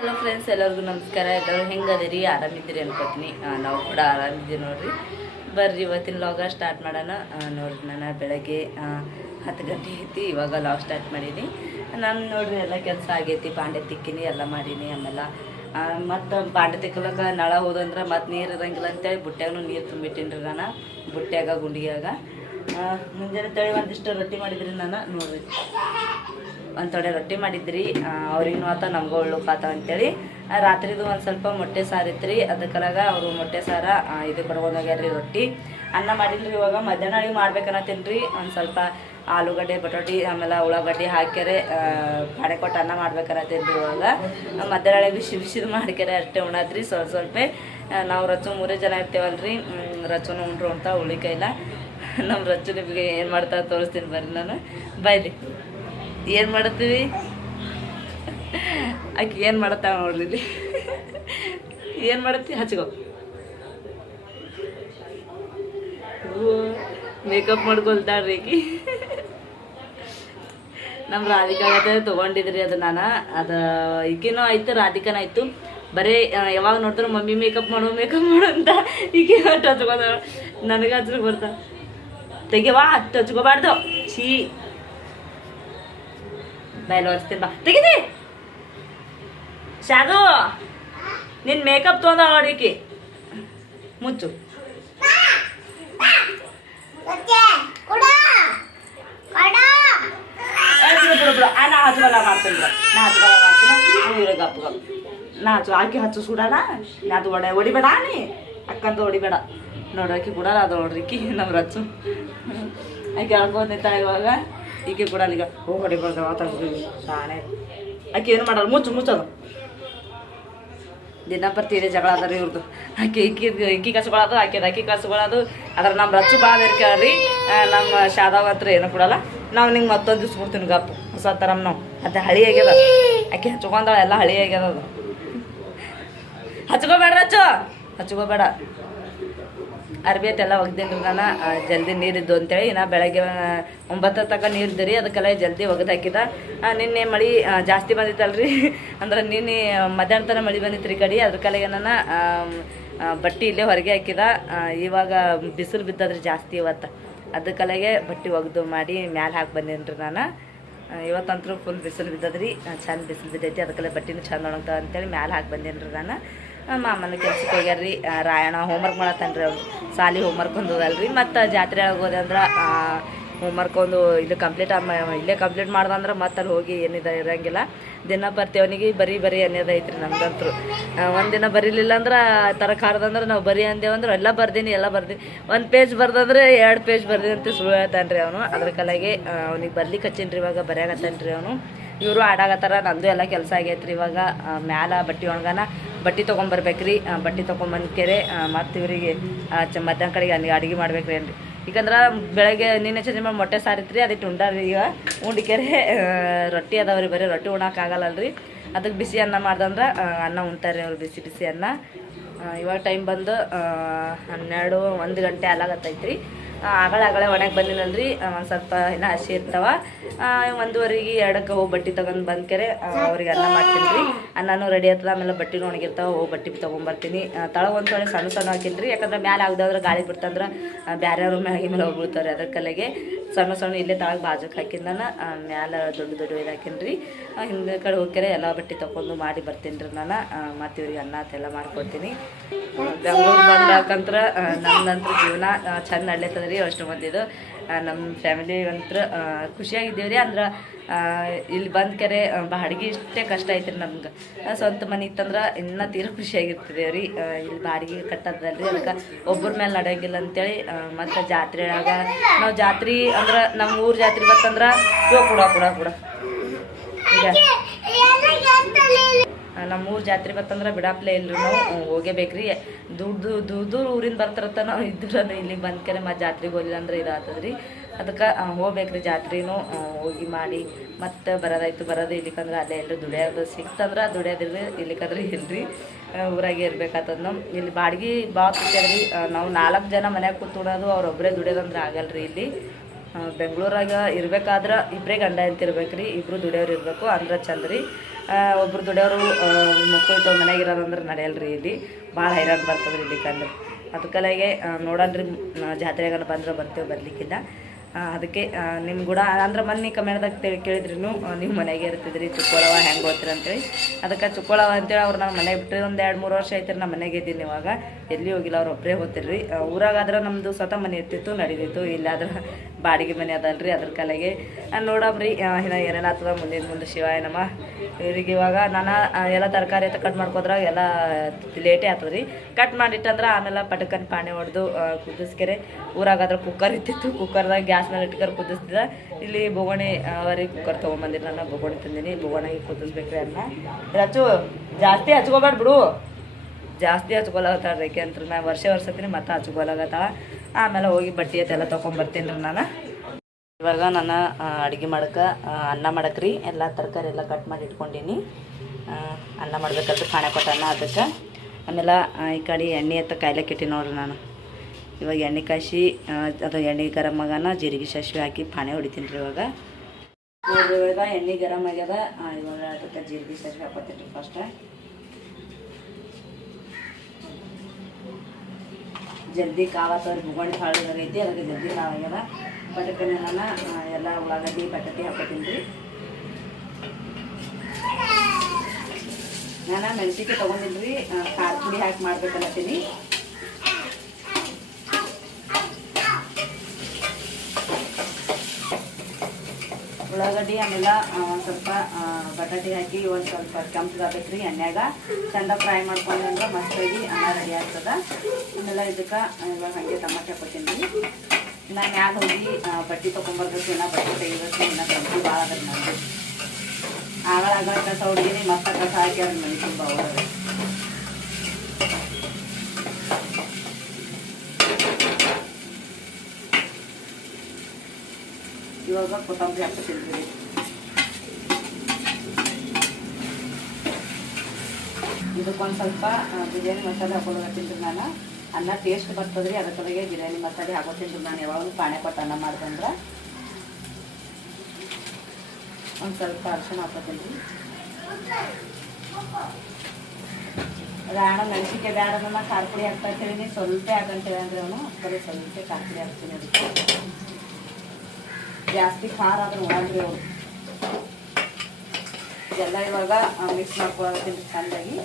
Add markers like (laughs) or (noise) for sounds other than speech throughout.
Hello friends ಎಲ್ಲರಿಗೂ ನಮಸ್ಕಾರ. ಎಲ್ಲರೂ ಹೆಂಗದಿರಿ? ಆರಾಮಿದ್ದೀರಿ ಅನ್ಕೋತೀನಿ. ನಾವು ಕೂಡ ಆರಾಮಿದ್ದೀವಿ ನೋಡ್ರಿ. ಬರ್ರಿ, ಇವತ್ತಿನ ಲಾಗ ಸ್ಟಾರ್ಟ್ ಮಾಡೋಣ. ನೋಡ್ರಿ, ನಾನು ಬೆಳಗ್ಗೆ ಹತ್ತು ಗಂಟೆ ಐತಿ ಇವಾಗ ಲಾಗ್ ಸ್ಟಾರ್ಟ್ ಮಾಡೀನಿ. ನಾನು ನೋಡ್ರಿ, ಎಲ್ಲ ಕೆಲಸ ಆಗೈತಿ. ಪಾಂಡೆ ತಿಕ್ಕಿನಿ, ಎಲ್ಲ ಮಾಡೀನಿ ಆಮೇಲೆ. ಮತ್ತು ಬಾಂಡೆ ತಿಕ್ಕಲಕ್ಕ ನಳ ಹೋದಂದ್ರೆ ಮತ್ತೆ ನೀರು ಇರಂಗಿಲ್ಲ ಅಂತೇಳಿ ಬುಟ್ಟ್ಯಾಗೂ ನೀರು ತುಂಬಿಟ್ಟಿನಿ ನಾನು. ಬುಟ್ಟ್ಯಾಗ ಗುಂಡಿಯಾಗ. ಮುಂಜಾನೆ ತಳಿ ಒಂದಿಷ್ಟು ರೊಟ್ಟಿ ಮಾಡಿದ್ರಿ ನಾನು, ನೋಡ್ರಿ. ಒಂದು ತೊಡೆ ರೊಟ್ಟಿ ಮಾಡಿದ್ರಿ. ಅವ್ರಿಗೂ ಆತ, ನಮ್ಗೆ ಒಳ್ಳುಕಾತ ಅಂತೇಳಿ. ರಾತ್ರಿದು ಒಂದು ಸ್ವಲ್ಪ ಮೊಟ್ಟೆ ಸಾರು ಇತ್ರಿ. ಅದಕ್ಕಲಾಗ ಅವರು ಮೊಟ್ಟೆ ಸಾರ ಇದು ಕೊಡ್ಬೋದಾಗ್ಯಾರ ರೀ ರೊಟ್ಟಿ. ಅನ್ನ ಮಾಡಿದ್ರಿ ಇವಾಗ. ಮಧ್ಯಾಹ್ನ ಅಡಿಗೆ ಮಾಡ್ಬೇಕನ್ನತ್ತೀನಿ ರೀ ಒಂದು ಸ್ವಲ್ಪ ಆಲೂಗಡ್ಡೆ, ಬಟಾಟಿ, ಆಮೇಲೆ ಉಳ್ಳಾಗಡ್ಡಿ ಹಾಕ್ಯಾರೆ. ಪಾಡೆ ಕೊಟ್ಟು ಅನ್ನ ಮಾಡ್ಬೇಕನ್ನತ್ತೀನಿ ರೀ ಇವಾಗ ಮಧ್ಯಾಹ್ನ ಅಡುಗೆ ಬಿಸಿ ಬಿಸಿದು ಮಾಡ್ಕ್ಯಾರೆ ಅಷ್ಟೇ ಉಣದ್ರಿ ಸ್ವಲ್ಪ ಸ್ವಲ್ಪ ನಾವು ರಚು ಮೂರೇ ಜನ ಇರ್ತೇವಲ್ರಿ. ರಚುನು ಉಂಡ್ರು ಅಂತ ಉಳಿಕೈಲ್ಲ ನಮ್ಮ ರಚ್ಚು ನಿಮಗೆ ಏನು ಮಾಡ್ತಾ ತೋರಿಸ್ತೀನಿ ಬರ್ರಿ ನಾನು. ಬಾಯ್ರಿ ಏನು ಮಾಡತ್ತೀವಿ? ಆಕೆ ಏನು ಮಾಡತ್ತಾವ ನೋಡ್ರಿ ಇಲ್ಲಿ. ಏನು ಮಾಡತ್ತಿ? ಹಚ್ಕೋ. ಮೇಕಪ್ ಮಾಡ್ಕೊಳ್ತಾಳ್ರಿ ಈಕಿ ನಮ್ಮ ರಾಧಿಕಾಗತ್ತೆ ತೊಗೊಂಡಿದ್ರಿ ಅದು ನಾನು. ಅದು ಈಗಿನೂ ಆಯ್ತು, ರಾಧಿಕಾನ ಆಯ್ತು. ಬರೀ ಯಾವಾಗ ನೋಡ್ತಾರೆ ಮಮ್ಮಿ ಮೇಕಪ್ ಮಾಡು ಮೇಕಪ್ ಮಾಡು ಅಂತ ಈಕೆ ಹಚ್ಕೋತಾಳ. ನನಗೆ ಹಚ್ಲಿಕ್ಕೆ ಬರ್ತಾ ತೆಗಿವಾ ಅಷ್ಟು ಹಚ್ಕೋಬಾರ್ದು ಛೀ ಬಯಲು ಒರೆಸ್ತೀನಿ ಬಾ ತೆಗಿದಿ ಶಾದು ನಿನ್ ಮೇಕಪ್ ತೊಗೊಂಡ ಅವಳಿಕೆ ಮುಚ್ಚು ಏ, ಬಿಡು, ಬಿಡು, ಬಿಡು. ಆ, ನಾ ಹಚ್ಕೊಲ್ಲ ಮಾಡ್ತೀನಿ ಬಿಡು. ನಾ ಹಚ್ಕೊಲ್ಲ ಮಾಡ್ತೀನಿ ನೀವು ಇರೋ ಗಪ್ ಗಪ್ ನಾ ಹಚ್ಚು ಆಕೆ ಹಚ್ಚು ಸುಡಾನ ನಾ ಅದು ಒಡೆ ಹೊಡಿಬೇಡ ನೀ ಅಕ್ಕಂತ ಹೊಡಿಬೇಡ ನೋಡು ಆಕೆ ಕೂಡ ಅದು ನೋಡ್ರಿಕಿ ನಮ್ಮ ರಚ್ಚು. ಆಕೆ ನಿಂತಾಳ ಇವಾಗ, ಈಕೆ ಕೂಡ ಈಗ ಹೋಗಿ ಹೊಡಿಬಾರ್ದು ಮಾತಾಡ್ತೀವಿ ಶಾಣೆ. ಆಕೆ ಏನು ಮಾಡಲ್ಲ, ಮುಚ್ಚು ಮುಚ್ಚೋದು ದಿನ ಬರ್ತೀರಿ ಜಗಳ ಅದ ರೀ ಇವ್ರದ್ದು ಆಕೆ ಇಕ್ಕಿ ಇಕ್ಕಿ ಕಸ್ಕೊಳ್ಳೋದು ಆಕೆ ಅಕ್ಕಿ ಕಸ್ಕೊಳ್ಳೋದು ಅದ್ರ ನಮ್ಮ ರಚ್ಚು ಭಾಳ ಇರ್ಕೇಳ್ರಿ ನಮ್ಮ ಶಾದಾವ್ ಹತ್ರ ಏನು ಕೊಡಲ್ಲ. ನಾವು ನಿಂಗೆ ಮತ್ತೊಂದು ದಿವ್ಸ ಕೊಡ್ತೀನಿ ಗಪ್ಪು ಹೊಸ ಥರ ನಾವು. ಅದು ಹಳಿ ಆಗ್ಯದ. ಆಕೆ ಹಚ್ಕೊಂಡಾಳ, ಎಲ್ಲ ಹಳಿ ಆಗ್ಯದ ಅದು. ಹಚ್ಕೋಬೇಡ ರಚ್ಚು, ಹಚ್ಕೋಬೇಡ. ಅರ್ಬಿ ಎಲ್ಲ ಒಗ್ದೇನ್ರಿ ನಾನು ಜಲ್ದಿ ನೀರಿದ್ದು ಅಂತೇಳಿ. ನಾ ಬೆಳಗ್ಗೆ ಒಂಬತ್ತು ತನಕ ನೀರು ರೀ ಅದಕ್ಕೆಲ್ಲ ಜಲ್ದಿ ಒಗೆದು ಹಾಕಿದ. ನಿನ್ನೆ ಮಳೆ ಜಾಸ್ತಿ ಬಂದಿತ್ತಲ್ರಿ? (laughs) ಅಂದ್ರೆ ನಿನ್ನೆ ಮಧ್ಯಾಹ್ನ ತನಕ ಮಳೆ ಬಂದಿತ್ತು ರೀ ಕಡೆ ಕಲೆಗೆ ನಾನು ಬಟ್ಟೆ ಇಲ್ಲೇ ಹೊರಗೆ ಹಾಕಿದ. ಇವಾಗ ಬಿಸಿಲು ಬಿದ್ದದ್ರಿ ಜಾಸ್ತಿ ಇವತ್ತು. ಅದ್ರ ಕಲೆಗೆ ಬಟ್ಟೆ ಒಗೆದು ಮಾಡಿ ಮ್ಯಾಲೆ ಹಾಕಿ ಬಂದೇನ್ರಿ ನಾನು. ಇವತ್ತಂತರೂ ಇವತ್ತಂತೂ ಫುಲ್ ಬಿಸಿಲು ಬಿದ್ದದ್ರಿ. ಚಂದ ಬಿಸಿಲು ಬಿದ್ದೈತಿ, ಅದಕ್ಕೆಲ್ಲ ಬಟ್ಟೆನೂ ಚಂದ ಒಣಗ್ತಾವ ಅಂತೇಳಿ ಮ್ಯಾಲೆ ಹಾಕಿ ಬಂದೇನ್ರಿ ನಾನು. ಮಾಮನ ಕೆಲ್ಸಕ್ಕೆ ಹೋಗ್ಯಾರ್ರಿ. ಆ, ರಾಯಣ್ಣ ಹೋಮ್ವರ್ಕ್ ಮಾಡತ್ತನ್ರಿ ಅವ್ರು. ಸಾಲಿ ಹೋಮ್ವರ್ಕ್ ಒಂದು ರೀ ಮತ್ತು ಜಾತ್ರೆ ಹೋದಂದ್ರೆ ಹೋಮ್ವರ್ಕ್ ಒಂದು ಇಲ್ಲಿ ಕಂಪ್ಲೀಟ್ ಇಲ್ಲೇ ಕಂಪ್ಲೀಟ್ ಮಾಡ್ದಂದ್ರೆ ಮತ್ತೆ ಅಲ್ಲಿ ಹೋಗಿ ಏನಿದೆ ಇರಂಗಿಲ್ಲ. ದಿನ ಬರ್ತೀವನಿಗೆ ಬರೀ ಬರೀ ಅನ್ನೋದು ಐತ್ರಿ ಒಂದು ಒಂದಿನ ಬರೀಲಿಲ್ಲ ಅಂದ್ರೆ ತರಕಾರದಂದ್ರೆ ನಾವು ಬರೀ ಅಂದೇವಂದ್ರೆ ಎಲ್ಲ ಬರ್ದೀನಿ ಎಲ್ಲ ಬರ್ದೀನಿ ಒಂದು ಪೇಜ್ ಬರ್ದಂದ್ರೆ ಎರಡು ಪೇಜ್ ಬರ್ದೀನಿ ಅಂತ ಸುಳ್ಳು ಹೇಳ್ತಾನ್ರಿ ಅವನು. ಅದ್ರ ಕಲೆಗೆ ಅವ್ನಿಗೆ ಬರ್ಲಿಕ್ಕೆ ಹಚ್ಚಿನ್ರಿ ರೀ ಇವಾಗ ಬರೆಯಾಗತ್ತಾನ್ರಿ ಅವನು. ಇವರು ಆಡಾಗತ್ತಾರ ನಂದು ಎಲ್ಲ ಕೆಲಸ ಆಗೈತ್ರಿ ಇವಾಗ. ಮ್ಯಾಲ ಬಟ್ಟೆ ಒಣಗನ. ಬಟ್ಟೆ ತೊಗೊಂಬರ್ಬೇಕ್ರಿ. ಬಟ್ಟಿ ತೊಗೊಂಬಂದ್ಕೆರೆ. ಮತ್ತು ಇವರಿಗೆ ಚ, ಮಧ್ಯಾಹ್ನ ಕಡೆಗೆ ನನಗೆ ಅಡುಗೆ ಮಾಡ್ಬೇಕ್ರಿ ಏನ್ರಿ. ಈಗಂದ್ರೆ ಬೆಳಗ್ಗೆ ನಿನ್ನೆ ಚಂದ್ರ ಮಾಡಿ ಮೊಟ್ಟೆ ಸಾರಿತ್ರಿ. ಅದಕ್ಕೆ ಉಂಡಾರಿ ಈಗ. ಉಂಡಿಕೆರೆ ಕೆರೆ ರೊಟ್ಟಿ ಅದಾವ್ರಿ. ಬರೀ ರೊಟ್ಟಿ ಉಣ್ಣಕ್ಕಾಗಲ್ಲಲ್ರಿ ಅದಕ್ಕೆ ಬಿಸಿ ಅನ್ನ ಮಾಡ್ದಂದ್ರೆ ಅನ್ನ ಉಣ್ತಾರೆ ಅವ್ರು ಬಿಸಿ ಬಿಸಿ ಅನ್ನ. ಇವಾಗ ಟೈಮ್ ಬಂದು ಹನ್ನೆರಡು, ಒಂದು ಗಂಟೆ ಅಲಾಗತ್ತೈತ್ರಿ ಆಗಳ ಆಗಳ ಒಣಗಿ ಬಂದಿನಲ್ರಿ ಒಂದು ಸ್ವಲ್ಪ ಏನು ಹಸಿ ಇರ್ತಾವ. ಒಂದುವರೆಗೆ ಎರಡಕ್ಕೆ ಹೋಗಿ ಬಟ್ಟೆ ತಗೊಂಡು ಬಂದ್ಕೆರೆ ಅವ್ರಿಗೆ ಅನ್ನ ಮಾಡ್ತೀನಿ ರೀ ಅನ್ನನೂ ರೆಡಿ ಆಯ್ತದ ಆಮೇಲೆ ಬಟ್ಟೆನೂ ಒಣಗಿರ್ತಾವ ಹೋಗಿ ಬಟ್ಟೆ ತೊಗೊಂಬರ್ತೀನಿ. ತಳಗ ಒಂದು ತೊಳೆ ಸಣ್ಣ ಸಣ್ಣ ಹಾಕಿನ್ರಿ, ಯಾಕಂದ್ರೆ ಮ್ಯಾಲೆ ಆಗದಾದ್ರೆ ಗಾಳಿ ಬಿಡ್ತಂದ್ರೆ ಬೇರೆಯವ್ರ ಮ್ಯಾಗೆ ಮೇಲೆ ಹೋಗ್ಬಿಡ್ತಾರೆ ಅದ್ರ ಕಲೆಗೆ. ಸಣ್ಣ ಸಣ್ಣ ಇಲ್ಲೇ ತಾಗ ಬಾಜುಕ್ ಹಾಕಿಂದನ ಮ್ಯಾಲ ದೊಡ್ಡ ದೊಡ್ಡ ಇದು ಹಾಕಿನ್ರಿ. ಹಿಂದಿನ ಹಿಂದೆ ಕಡೆ ಹೋಗ್ಯಾರ ಎಲ್ಲ ಬಟ್ಟೆ ತೊಗೊಂಡು ಮಾಡಿ ಬರ್ತೀನಿ ರೀ ನಾನು ಮತ್ತು ಇವ್ರಿಗೆ ಅನ್ನ ಅದೆಲ್ಲ ಮಾಡ್ಕೊಡ್ತೀನಿ. ಬೆಂಗ್ಳೂರು ಬಂದಾಕಂತ್ರ ನಮ್ದಂತ್ರ ಜೀವನ ಚಂದ ನಡ್ಲತ್ತದ ರೀ ಅಷ್ಟು ಮಂದಿದು ನಮ್ಮ ಫ್ಯಾಮಿಲಿ ಅಂತ್ರ ಖುಷಿಯಾಗಿದ್ದೀವಿ ರೀ ಅಂದ್ರೆ ಇಲ್ಲಿ ಬಂದ ಕೆರೆ ಬಾಡಿಗೆ ಇಷ್ಟೇ ಕಷ್ಟ ಐತ್ರಿ ನಮ್ಗೆ. ಸ್ವಂತ ಮನೆ ಇತ್ತಂದ್ರೆ ಇನ್ನೂ ತೀರ ಖುಷಿಯಾಗಿರ್ತದೆ ರೀ ಇಲ್ಲಿ ಬಾಡಿಗೆ ಕಟ್ಟದಲ್ರಿ ಅದಕ್ಕೆ ಒಬ್ಬರ ಮೇಲೆ ನಡೆಯಂಗಿಲ್ಲ ಅಂತೇಳಿ ಮತ್ತು ಜಾತ್ರೆ ಒಳಗ ನಾವು ಜಾತ್ರೆ ಅಂದ್ರೆ ನಮ್ಮ ಊರು ಜಾತ್ರೆ ಬಂತಂದ್ರೆ ಕೂಡ ಕೂಡ ಕೂಡ. ಈಗ. ನಮ್ಮ ಊರ್ ಜಾತ್ರೆ ಬತ್ತಂದ್ರೆ ಬಿಡಾಪ್ಲೆ ಇಲ್ರಿ ನಾವು ಹೋಗೇಬೇಕ್ರಿ. ದುಡ್ಡು ದೂರ ಊರಿಂದ ಬರ್ತಾರತ್ತ ನಾವು ಇದ್ರೂ ಇಲ್ಲಿಗೆ ಬಂದ್ಕರೆ ಮತ್ತೆ ಜಾತ್ರೆಗೆ ಹೋಗಿಲ್ಲ ಅಂದ್ರೆ ಇದಾಗ್ತದ್ರಿ ಅದಕ್ಕೆ ಹೋಗ್ಬೇಕ್ರಿ ಜಾತ್ರೆನೂ ಹೋಗಿ ಮಾಡಿ. ಮತ್ತೆ ಬರೋದಾಯ್ತು, ಬರೋದು ಇಲ್ಲಿಕಂದ್ರೆ ಅಲ್ಲೇ ಎಲ್ಲರೂ ದುಡಿಯೋದು ಸಿಕ್ತಂದ್ರೆ ದುಡಿಯೋದಿಲ್ಲ ಇಲ್ಲಿಕಂದ್ರೆ ಇಲ್ರಿ. ಊರಾಗೆ ಇರ್ಬೇಕಾಗ್ತದ ನಾವು ಇಲ್ಲಿ ಬಾಡಿಗೆ ಭಾಳ ರೀ ನಾವು ನಾಲ್ಕು ಜನ ಮನ್ಯಾಗ ಕೂತ್ಕೊಳೋದು ಅವ್ರೊಬ್ಬರೇ ದುಡಿಯೋದಂದ್ರೆ ಆಗಲ್ರಿ ಇಲ್ಲಿ. ಬೆಂಗಳೂರಾಗ ಇರ್ಬೇಕಾದ್ರೆ ಇಬ್ಬರೇ ಗಂಡ ಅಂತ ಇರ್ಬೇಕು ರೀ ಇಬ್ಬರು ದುಡಿಯೋರು ಇರಬೇಕು, ಅಂದ್ರೆ ಚಂದ ರೀ. ಒಬ್ಬರು ದುಡಿಯೋರು ಮಕ್ಕಳು ಮನೆಗೆ ಇರೋದಂದ್ರೆ ರೀ ಇಲ್ಲಿ. ಭಾಳ ಹೈರಾಣ ಬರ್ತದೆ ರೀ ಇಲ್ಲಿಕಂದ್ರೆ ಅದಕ್ಕಲಾಗೆ ರೀ ಜಾತ್ರೆಗಾನ ಬಂದ್ರೆ ಬರ್ತೇವೆ ಬರಲಿಕ್ಕಿಲ್ಲ. ಅದಕ್ಕೆ ನಿಮ್ಮ ಕೂಡ ಅಂದ್ರೆ ಮೊನ್ನೆ ಕಮೆಂಟ್ದಾಗ ಕೇಳಿದ್ರೂ ನೀವು ಮನೆಗೆ ಇರ್ತಿದ್ರಿ ಚುಕ್ಕೋಳವ ಹೆಂಗೆ ಓದ್ತೀರಿ ಅಂತೇಳಿ. ಅದಕ್ಕೆ ಚುಕ್ಕೋಳವ ಅಂತೇಳಿ ಅವ್ರು ನಮ್ಮ ಮನೆಗೆ ಬಿಟ್ಟರೆ ಒಂದು ಎರಡು ಮೂರು ವರ್ಷ ಐತ್ರಿ ನಮ್ಮ ಮನೆಗೆ ಇದ್ದೀನಿ ಇವಾಗ. ಎಲ್ಲಿ ಹೋಗಿಲ್ಲ ಅವ್ರು ಒಬ್ಬರೇ ಓದ್ತಿರ್ರಿ ಊರಾಗಾದ್ರೆ ನಮ್ಮದು ಸ್ವತಃ ಮನೆ ಇರ್ತಿತ್ತು, ನಡೀತಿತ್ತು, ಇಲ್ಲಾದ್ರೆ ಬಾಡಿಗೆ ಮನೆ ಅದಲ್ರಿ, ಅದ್ರ ಕಲೆಗೆ. ನೋಡಮ್ರಿ ಇನ್ನು ಏನೇನು ಆಗ್ತದ, ಮುಂದಿನ ಮುಂದೆ ಶಿವಾಯ ನಮ್ಮ ಇವ್ರಿಗೆ ಇವಾಗ ನಾನು ಎಲ್ಲ ತರಕಾರಿ ಅಂತ ಕಟ್ ಮಾಡ್ಕೋದ್ರಾಗ ಎಲ್ಲ ಲೇಟೇ ಆಗ್ತದೆ ರೀ ಕಟ್ ಮಾಡಿಟ್ಟಂದ್ರೆ ಆಮೇಲೆ ಪಟಕನ್ ಪಾಣಿ ಹೊಡೆದು ಕುದಿಸ್ಕೆರೆ. ಊರಾಗಾದ್ರೆ ಕುಕ್ಕರ್ ಇತ್ತಿತ್ತು ಕುಕ್ಕರ್ದಾಗ ಗ್ಯಾಸ್ ಮೇಲೆ ಇಟ್ಕರ್ ಕುದಿಸ್ತಿದ್ದ. ಇಲ್ಲಿ ಬೊಗಣಿ ಅವ್ರಿಗೆ ಕುಕ್ಕರ್ ತೊಗೊಂಬಂದಿರಿ ನಾನು, ಬೊಗಣಿ ತಂದೀನಿ. ಬೊಗಣಿಗೆ ಕುದಿಸ್ಬೇಕ್ರಿ ಅನ್ನ. ರಚು ಜಾಸ್ತಿ ಹಚ್ಕೋಬೇಡ ಬಿಡು. ಜಾಸ್ತಿ ಹಚ್ಕೊಲಾಗತ್ತಾಳ ರೇಖೆ ಅಂತ ನಾ ವರ್ಷ ವರ್ಷ ಮತ್ತೆ ಹಚ್ಕೊಲಾಗತ್ತಾಳ ಆಮೇಲೆ ಹೋಗಿ ಬಟ್ಟೆ ಅದೆಲ್ಲ ತೊಗೊಂಬರ್ತೀನಿ ರೀ ನಾನು. ಇವಾಗ ನಾನು ಅಡುಗೆ ಮಾಡಕ್ಕೆ ಅನ್ನ ಮಾಡಕ್ರಿ ರೀ. ಎಲ್ಲ ತರಕಾರಿ ಎಲ್ಲ ಕಟ್ ಮಾಡಿ ಇಟ್ಕೊಂಡೀನಿ. ಅನ್ನ ಮಾಡ್ಬೇಕಂತ ಖಾಣೆ ಕೊಟ್ಟ ಅನ್ನ ಅದಕ್ಕೆ. ಆಮೇಲೆ ಈ ಕಡೆ ಎಣ್ಣೆ ಎತ್ತ ಕಾಯ್ಲೆ ಇಟ್ಟಿ ನೋಡ್ರಿ ನಾನು. ಇವಾಗ ಎಣ್ಣೆ ಕಾಯಿಸಿ ಅದು ಎಣ್ಣೆ ಗರಂ ಮಗನ ಜೀರಿಗೆ ಸಾಸಿವೆ ಹಾಕಿ ಪಾಣೆ ಹೊಡಿತೀನಿ ರೀ ಇವಾಗ. ಇವಾಗ ಎಣ್ಣೆ ಗರಮ್ ಆಗ್ಯದ. ಇವಾಗ ಅದಕ್ಕೆ ಜೀರಿಗೆ ಸಾಸಿವೆ ಹಾಕೋತೀನಿ ಫಸ್ಟ್ ಜಲ್ದಿ ಕಾವತ್ತವ್ರಿಗೆ ಮುಗೊಂಡು ಐತಿ ಅದಕ್ಕೆ ಜಲ್ದಿ ಕಾವಾಗ್ಯದ ಪಟಕನ ಎಲ್ಲ ಉಳ್ಳಾಗಡ್ಡಿ, ಬಟಾಟಿ ಹಾಕೋತೀನಿ ನಾನು ಮೆಣಸಿಗೆ ತೊಗೊಂಡಿನಿ ರೀ ಖಾರ ಪುಡಿ ಹಾಕಿ ಮಾಡ್ಬೇಕಲ್ಲತ್ತೀನಿ ಉಳ್ಳಾಗಡ್ಡಿ ಆಮೇಲೆ ಒಂದು ಸ್ವಲ್ಪ ಬಟಾಟೆ ಹಾಕಿ ಒಂದು ಸ್ವಲ್ಪ ಕೆಂಪಗಾಗಬೇಕು ರೀ ಎಣ್ಣೆಗ ಚಂದ ಫ್ರೈ ಮಾಡ್ಕೊಂಡ್ರೆ ಮಸ್ತಾಗಿ ಅನ್ನ ರೆಡಿ ಆಗ್ತದ. ಆಮೇಲೆ ಇದಕ್ಕೆ ಇವಾಗ ಹಾಗೆ ಟಮಾಟೆ ಹಾಕೋತೀನಿ ರೀ ಇನ್ನು ಮ್ಯಾಗ ಹೋಗಿ ಬಟ್ಟೆ ತೊಗೊಂಬರ್ಬೇಕು, ಇನ್ನು ಬಟ್ಟೆ ತೆಗಿಬೇಕು, ಇನ್ನು ಕಂಪಿ ಭಾಳ ಅದ್ರ ನಮ್ದು ಆಗಳ ಕಸ ಹುಡುಗಿನಿ ಮಸ್ತ ಕಸ ಹಾಕಿ ಅದ್ರ ಮನೆ ತುಂಬ ಅವ್ರ ಇವಾಗ ಕೊತ್ತಂಬರಿ ಹಾಕ್ತೀನಿ ರೀ ಇದಕ್ಕೊಂದು ಸ್ವಲ್ಪ ಬಿರಿಯಾನಿ ಮಸಾಲೆ ರೀ ನಾನು. ಅನ್ನ ಟೇಸ್ಟ್ ಬರ್ತದ್ರಿ ರೀ, ಅದಕ್ಕೆ ಬಿರಿಯಾನಿ ಮಸಾಲೆ ಹಾಕೋತಿದ್ರು ನಾನು. ಯಾವಾಗಲೂ ಪಾಣೆ ಕೊಟ್ಟು ಅನ್ನ ಮಾಡ್ದಂದ್ರೆ ಒಂದು ಸ್ವಲ್ಪ ಅರ್ಶಿಣ ಹಾಕೋತೀನಿ ರಾಣ ಮೆಣಸಿನ್ಕಾಯಿ ಬ್ಯಾಡ ಅದನ್ನ ಖಾರ ಪುಡಿ ಹಾಕ್ತಾ ಇರ್ತೀನಿ. ಸ್ವಲ್ಪ ಹಾಕಂತೇಳಿ ಅಂದ್ರೆ ಅವನು ಬರೀ ಸ್ವಲ್ಪ ಖಾರ ಪುಡಿ ಹಾಕ್ತೀನಿ ಅದಕ್ಕೆ. ಜಾಸ್ತಿ ಖಾರ ಆದ್ರೆ ಮಾಡಿದ್ರೆ ಅವರು ಇದೆಲ್ಲ ಇವಾಗ ಮಿಕ್ಸ್ ಮಾಡ್ಕೊಳತ್ತೀನಿ ಚೆಂದಾಗಿ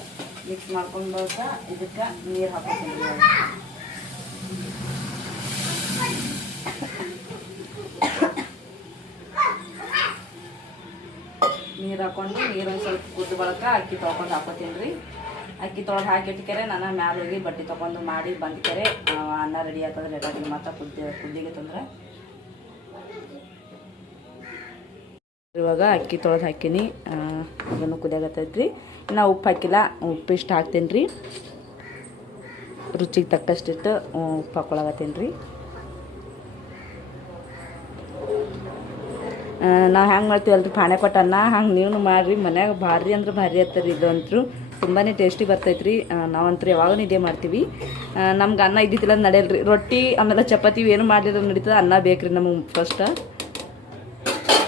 ಮಿಕ್ಸ್ ಮಾಡ್ಕೊಂಡು ಇದಕ್ಕೆ ನೀರು ಹಾಕೋತೀನಿ. ನೀರು ಹಾಕೊಂಡು ನೀರು ಒಂದು ಸ್ವಲ್ಪ ಕುದ್ದು ಬಳಕ ಅಕ್ಕಿ ತೊಳ್ಕೊಂಡು ಹಾಕೋತೀನಿ ರೀ. ಅಕ್ಕಿ ತೊಳೆದು ಹಾಕಿಟ್ಕೆರೆ ನಾನು ಮ್ಯಾಲ ಹೋಗಿ ಬಟ್ಟೆ ತೊಗೊಂಡು ಮಾಡಿ ಬಂದ್ಕೆರೆ ಅನ್ನ ರೆಡಿ ಆಗ್ತದೆ ರೆಡಿ ಮತ್ತೆ ಕುದ್ದಿ, ಕುದ್ದಿಗೆ ತಂದ್ರೆ ಇವಾಗ ಅಕ್ಕಿ ತೊಳೆದು ಹಾಕೀನಿ. ಅದನ್ನು ಅದನ್ನು ಕುದಿಯಾಗತ್ತೈತ್ರಿ ಇನ್ನು ಉಪ್ಪು ಹಾಕಿಲ್ಲ, ಉಪ್ಪು ಇಷ್ಟು ಹಾಕ್ತೀನಿ ರೀ ರುಚಿಗೆ ತಕ್ಕಷ್ಟಿಟ್ಟು ಉಪ್ಪು ಹಾಕೊಳಗತ್ತೀನಿ ರೀ ನಾವು ಹೆಂಗೆ ಮಾಡ್ತೀವಲ್ರಿ ಪಾಣೆ ಕೊಟ್ಟನ್ನ ಹಂಗೆ ನೀವು ಮಾಡಿರಿ, ಮನ್ಯಾಗ ಭಾರಿ ಅಂದ್ರೆ ಭಾರಿ ಆಗ್ತದೆ ಇದು ತುಂಬಾ ಟೇಸ್ಟಿ ಬರ್ತೈತೆ ರೀ ನಾವಂತೂ ಯಾವಾಗಲೂ ಇದೇ ಮಾಡ್ತೀವಿ. ನಮ್ಗೆ ಅನ್ನ ಇದ್ದಿದ್ದಿಲ್ಲ ನಡೆಯಲ್ರಿ. ರೊಟ್ಟಿ, ಆಮೇಲೆ ಚಪಾತಿ ಏನು ಮಾಡಿದ್ರೆ ನಡೀತದೆ. ಅನ್ನ ಬೇಕ್ರಿ ನಮಗೆ ಫಸ್ಟ್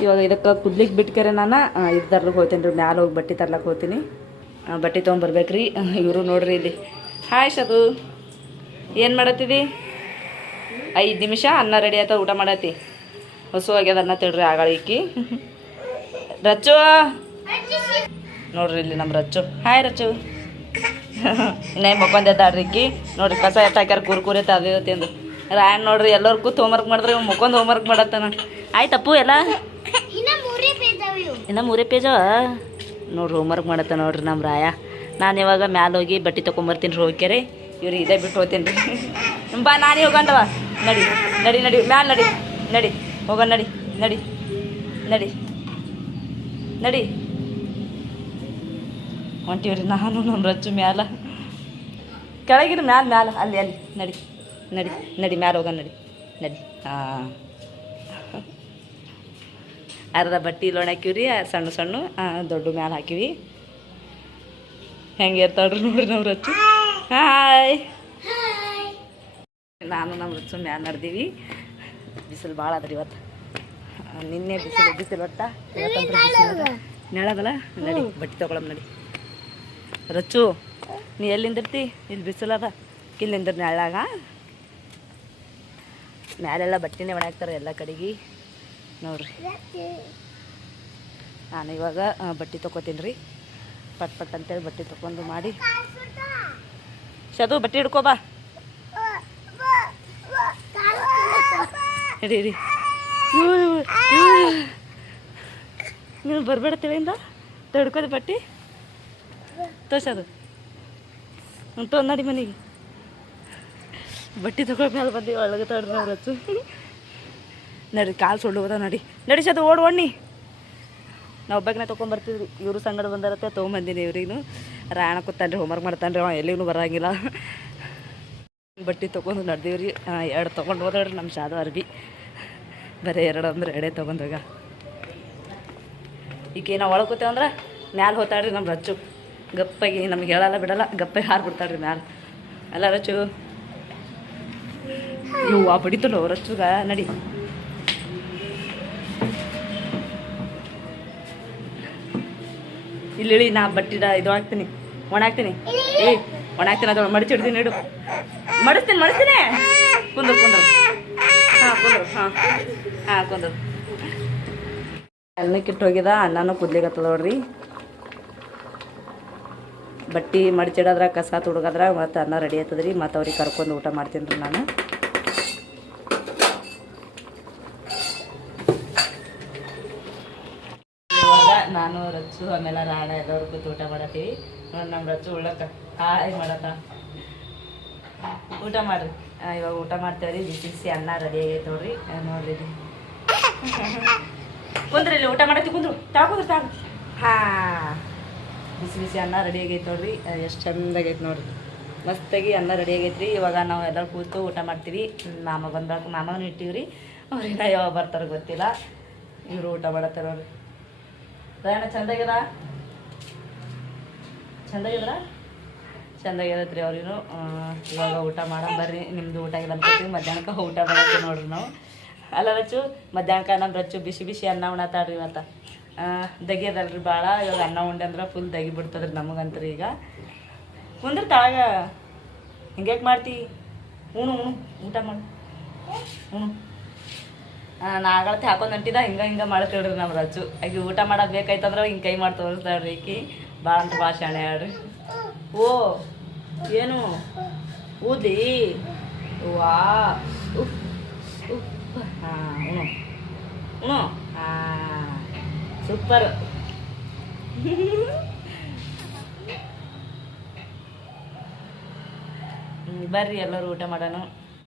ಇವಾಗ ಇದಕ್ಕೆ ಕುದ್ಲಿಕ್ಕೆ ಬಿಟ್ಕರೆ ನಾನು ಇದು ತರ್ಲಿಕ್ಕೆ ಹೋಗ್ತೀನಿ ರೀ, ಮ್ಯಾಲೆ ಹೋಗಿ ಬಟ್ಟೆ ತರ್ಲಕ್ಕೆ ಹೋಗ್ತೀನಿ. ಬಟ್ಟೆ ತೊಗೊಂಬರ್ಬೇಕ್ರಿ ಇವರು ನೋಡ್ರಿ ಇಲ್ಲಿ. ಹಾಯ್ ಶದು ಏನು ಮಾಡತ್ತಿದಿ? ಐದು ನಿಮಿಷ, ಅನ್ನ ರೆಡಿ ಆಯ್ತು, ಊಟ ಮಾಡತ್ತಿ. ಹೊಸು ಆಗ್ಯದ ಅನ್ನ ತಿಳ್ರಿ ಆಗಳಿಕ್ಕಿ ರಚ್ಚು. ನೋಡ್ರಿ ಇಲ್ಲಿ ನಮ್ಮ ರಚ್ಚು. ಹಾಯ್ ರಚ್ಚು. (laughs) ಇನ್ನೇ ಇಕ್ಕಿ ನೋಡ್ರಿ, ಕಸ ಎತ್ತ ಹಾಕ್ಯಾರ ಕುರ್ಕುರಿ ಅದು ತಿಂದು ರಾಯಣ್ಣ ನೋಡ್ರಿ, ಎಲ್ಲರೂ ಕೂತ್ ಹೋಮ್ವರ್ಕ್ ಮಾಡಿದ್ರೆ ಇವ್ ಮುಕ್ಕೊಂದು ಹೋಮ್ವರ್ಕ್ ಮಾಡತ್ತಾನ. ಆಯ್ತಪ್ಪು ಎಲ್ಲ? ಇನ್ನ ಮೂರೇ ಪೇಜ್ ಅವ ಇವು. ಇನ್ನು ಮೂರೇ ಪೇಜ ನೋಡ್ರಿ ಹೋಮ್ವರ್ಕ್ ಮಾಡತ್ತ ನೋಡ್ರಿ ನಮ್ಮ ರಾಯ. ನಾನು ಇವಾಗ ಮ್ಯಾಲ ಹೋಗಿ ಬಟ್ಟೆ ತೊಗೊಂಬರ್ತೀನಿ ರೀ ಹೋಗ್ಯಾರೆ ಇವ್ರಿಗೆ ಇದೇ ಬಿಟ್ಟು ಹೋಗ್ತೀನಿ ರೀ. ಬಾ ನಾನೇ ಹೋಗಂಡವ ನಡಿ ನಡಿ ನಡಿ ಮ್ಯಾಲ ನಡಿ ನಡಿ ಹೋಗ ನಡಿ ನಡಿ ನಡಿ ನಡಿ. ಹೊಂಟಿವ್ರಿ ನಾನು ನಮ್ಮ ರಚ್ಚು ಮ್ಯಾಲ. ಕೆಳಗಿರಿ ಮ್ಯಾಲ ಮ್ಯಾಲ ಅಲ್ಲಿ ಅಲ್ಲಿ ನಡಿ ನಡಿ ನಡಿ ಮ್ಯಾಲ ಹೋಗ ನಡಿ ನಡಿ. ಹಾಂ. ಅರ್ಧ ಬಟ್ಟೆ ಲೋಣ ಹಾಕಿವ್ರಿ ಸಣ್ಣ ಸಣ್ಣ ದೊಡ್ಡ ಮ್ಯಾಲ ಹಾಕಿವಿ. ಹೆಂಗೆ ಇರ್ತಾವ್ರಿ ನೋಡ್ರಿ ನಮ್ಮ ರಚ್ಚು. ಹಾಯ್. ನಾನು ನಮ್ಮ ರಚ್ಚು ಮ್ಯಾಲ ನಡ್ದೀವಿ. ಬಿಸಿಲು ಭಾಳ ಅದ್ರಿ ಇವತ್ತು. ನಿನ್ನೆ ಬಿಸಿಲು ಬಿಸಿಲು ಒಟ್ಟ. ನೆಳದಲ್ಲ? ನಡಿ, ಬಟ್ಟೆ ತೊಗೊಳಮ್ ನಡಿ. ರಚ್ಚು, ನೀ ಎಲ್ಲಿ ನಿಂದಿರ್ತಿ ಇಲ್ಲಿ ಬಿಸಿಲದ ಇಲ್ಲಿ ನಿಂದಿರ್ ನೆಳ್ಳಾಗ ಮ್ಯಾಲೆಲ್ಲ ಬಟ್ಟೆನೇ ಒಣಾಕ್ತಾರೆ ಎಲ್ಲ ಕಡೆಗೆ. ನೋಡ್ರಿ. ನಾನು ಇವಾಗ ಬಟ್ಟೆ ತೊಗೋತೀನಿ ರೀ. ಪಟ್ ಪಟ್ ಅಂತೇಳಿ ಬಟ್ಟೆ ತೊಗೊಂಡು ಮಾಡಿ. ಶದು, ಬಟ್ಟೆ ಹಿಡ್ಕೋ ಬಾ. ಇಡಿ ಇಡಿ ನೀವು ಬರಬೇಡ ತಿಳಿಯಿಂದ ತೊಡ್ಕೋದು ಬಟ್ಟೆ. ತೋಸದು ಉಂಟು, ನಡಿ ಮನೆಗೆ. ಬಟ್ಟೆ ತಗೊಳ್ ಮೇಲೆ ಬಂದೀವಿ ಒಳಗೆ ರಚ್ಚು ನಡಿ, ಕಾಲು ಸುಳ್ಳು ಹೋದ ನಡಿ. ನಡಿ ಅದು ಓಡ್ ಓಡ್ನಿ ನಾವು ಒಬ್ಬಾಗನೆ ತೊಗೊಂಬರ್ತಿದ್ವಿ ಇವರು ಸಂಗಡ ಬಂದಾರತ್ತೆ, ತೊಗೊಂಬಂದಿನಿ ಇವ್ರಿಗೂ ರಾಯಣ ಕೂತಾನ್ರಿ ಹೋಮ್ವರ್ಕ್ ಮಾಡ್ತಾನ್ರಿ ಅವ ಎಲ್ಲಿಗೂ ಬರಂಗಿಲ್ಲ. ಬಟ್ಟೆ ತೊಗೊಂಡು ನಡ್ದೀವ್ರಿ. ಎರಡು ತೊಗೊಂಡು ಹೋದ್ರಿ ನಮ್ಮ ಶಾದ ಅರ್ಬಿ. ಬರೀ ಎರಡು ಅಂದ್ರೆ ಎರಡೇ ತೊಗೊಂಡೋಗ ಈಗ ನಾವು ಒಳಗೆ ಕೂತೇವೆ ಅಂದ್ರೆ ಮ್ಯಾಲೆ ಹೋತಾಳ್ರಿ ನಮ್ಮ ರಚ್ಚು ಗಪ್ಪಾಗಿ ನಮ್ಗೆ ಹೇಳಲ್ಲ ಬಿಡಲ್ಲ ಗಪ್ಪಾಗಿ ಹಾರು ಬಿಡ್ತಾಳ್ರಿ ಮ್ಯಾಲೆ. ಅಲ್ಲ ರಚ್ಚು ಇವು ಆ ಬಡಿತಲ್ಲ ರಚ್ಚುಗ ನಡಿ. ಇಲ್ಲಿ ಇಳಿ ನಾ ಬಟ್ಟಿಡ ಇದು ಹಾಕ್ತೀನಿ. ಒಣ ಹಾಕ್ತೀನಿ. ಏ, ಒಣ ಹಾಕ್ತೀನಿ ಅದು ಮಡಿಚಿಡ್ತೀನಿ ಇಡು. ಮಡಿಸ್ತೀನಿ ಮಡಿಸ್ತೀನಿ. ಕುಂದ್ರು ಕುಂದ್ರು. ಹಾಂ ಕುಂದ್ರು, ಹಾಂ. ಹಾಂ, ಕುಂದ್ರು. ಇಟ್ಟು ಹೋಗಿದ, ಅನ್ನನೂ ಕುದ್ಲಿಗತ್ತದ ನೋಡ್ರಿ. ಬಟ್ಟಿ ಮಡಿಚಿಡದ್ರ ಕಸ ತುಡುಗದ್ರ ಮತ್ತೆ ಅನ್ನ ರೆಡಿ ಆಯ್ತದ್ರಿ ಮತ್ತೆ ಅವ್ರಿಗೆ ಕರ್ಕೊಂಡು ಊಟ ಮಾಡ್ತೀನಿ ರೀ ನಾನು ಇವಾಗ ನಾನು ರಚ್ಚು ಆಮೇಲೆ ರಾಣ ಎಲ್ಲರೂ ಕೂತು ಊಟ ಮಾಡತ್ತೀವಿ. ನೋಡಿ ನಮ್ಮ ರಚ್ಚು ಉಳ್ಳಕ್ಕ ಹಾಯ್ ಮಾಡತ್ತ. ಊಟ ಮಾಡ್ರಿ. ಇವಾಗ ಊಟ ಮಾಡ್ತೇವ್ರಿ. ಬಿಸಿ ಅನ್ನ ರೆಡಿ ಆಗೈತೆ ನೋಡ್ರಿ. ನೋಡ್ರಿ. ಕುಂದ್ರಿ ಇಲ್ಲಿ, ಊಟ ಮಾಡತ್ತಿ ಕುಂದ್ರು. ತಾಕುದ್ರು ತಾಕು ಹಾಂ. ಬಿಸಿ ಬಿಸಿ ಅನ್ನ ರೆಡಿ ಆಗೈತೆ ನೋಡ್ರಿ. ಎಷ್ಟು ಚಂದಾಗೈತೆ ನೋಡ್ರಿ. ಮಸ್ತಾಗಿ ಅನ್ನ ರೆಡಿ ಆಗೈತ್ರಿ ಇವಾಗ ನಾವು ಎಲ್ಲರೂ ಕೂತು ಊಟ ಮಾಡ್ತೀವಿ. ಮಾಮ ಬಂದಾಗ ಮಾಮನೂ ಇಟ್ಟಿವ್ರಿ. ಅವ್ರಿಗೆ ಯಾವಾಗ ಬರ್ತಾರೋ ಗೊತ್ತಿಲ್ಲ. ಇವರು ಊಟ ಮಾಡತ್ತಾರ ನೋಡ್ರಿ. ಪ್ರಯಾಣ ಚಂದಾಗ್ಯದ ಚಂದಾಗ್ಯದ್ರ ಚಂದಾಗ್ಯದತ್ರಿ ಅವ್ರಿಗೂ ಇವಾಗ ಊಟ ಮಾಡೋ ಬರ್ರಿ, ನಿಮ್ದು ಊಟ ಇಲ್ಲ ಅನ್ಕೋತೀವಿ ಮಧ್ಯಾಹ್ನಕ್ಕೆ ಊಟ ಮಾಡಕ್ಕೆ ನೋಡ್ರಿ ನಾವು. ಅಲ್ಲ ರಚ್ಚು, ಮಧ್ಯಾಹ್ನಕ್ಕೆ ನಮ್ಮ ರಚ್ಚು, ಬಿಸಿ ಬಿಸಿ ಅನ್ನ ಉಣತಾಡ್ರಿ ಇವತ್ತು. ದಗಿಯದಲ್ರಿ ಭಾಳ ಇವಾಗ ಅನ್ನ ಉಂಡೆ ಅಂದ್ರೆ ಫುಲ್ ದಗಿ ಬಿಡ್ತದ್ರಿ ನಮಗಂತ್ರಿ ಈಗ. ಕುಂದ್ರ ತಾಳಗ. ಹಿಂಗ್ಯಾಕೆ ಮಾಡ್ತಿ? ಉಣು ಉಣು, ಊಟ ಮಾಡು. ಉಣು. ನಾಗಳತ್ತೆ ಹಾಕೊಂಡು ಹೊಂಟಿದ ಹಿಂಗೆ ಹಿಂಗೆ ಮಾಡ್ತೇಳ್ರಿ ನಮ್ಮ ರಜ್ಜು. ಆಕಿ ಊಟ ಮಾಡೋದು ಬೇಕಾಯ್ತಂದ್ರೆ ಹಿಂಗೆ ಕೈ ಮಾಡಿ ತೋರಿಸ್ತಾಳ್ರಿ ಈಕಿ. ಭಾಳ ಅಂತ ಭಾಳ ಶಾಣೆ ಆಡ್ರಿ ಓ, ಏನು? ಊದಿ ವಾ, ಉಫ್ ಹಾಂ ಹ್ಞೂ ಹ್ಞೂ ಹಾಂ ಸೂಪರ್ ಬರ್ರಿ ಎಲ್ಲರೂ ಊಟ ಮಾಡೋಣ.